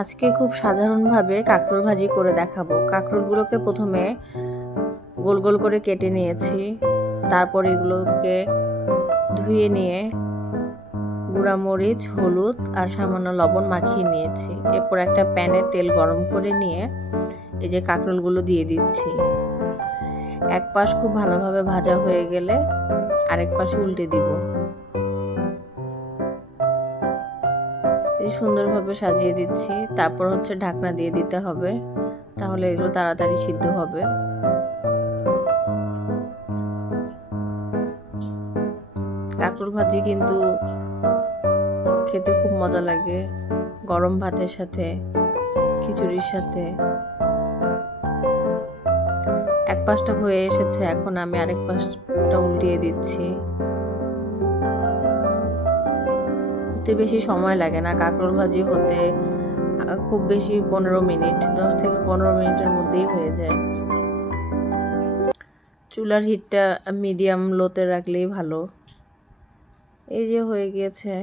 আজকে খুব সাধারণভাবে কাঁকরোল ভাজি করে দেখাবো। কাঁকরোলগুলোকে প্রথমে গোল গোল করে কেটে নিয়েছি, তারপর এগুলোকে ধুয়ে নিয়ে গুঁড়ামরিচ, হলুদ আর সামান্য লবণ মাখিয়ে নিয়েছি। এরপর একটা প্যানে তেল গরম করে নিয়ে এই যে কাঁকরোলগুলো দিয়ে দিচ্ছি। এক পাশ খুব ভালোভাবে ভাজা হয়ে গেলে আরেক পাশে উল্টে দিব। সুন্দরভাবে সাজিয়ে দিচ্ছি, তারপর হচ্ছে ঢাকনা দিয়ে দিতে হবে, তাহলে এগুলো তাড়াতাড়ি সিদ্ধ হবে। কাঁকরোল ভাজি কিন্তু খেতে খুব মজা লাগে, গরম ভাতের সাথে, খিচুড়ির সাথে। এক পাশটা হয়ে এসেছে, এখন আমি আরেক পাশটা উল্টিয়ে দিচ্ছি। বেশি সময় লাগে না কাঁকরোল ভাজি হতে, খুব বেশি 15 মিনিট, 10 থেকে 15 মিনিটের মধ্যেই হয়ে যায়। চুলার হিটটা মিডিয়াম লোতে রাখলেই ভালো। এই যে হয়ে গিয়েছে।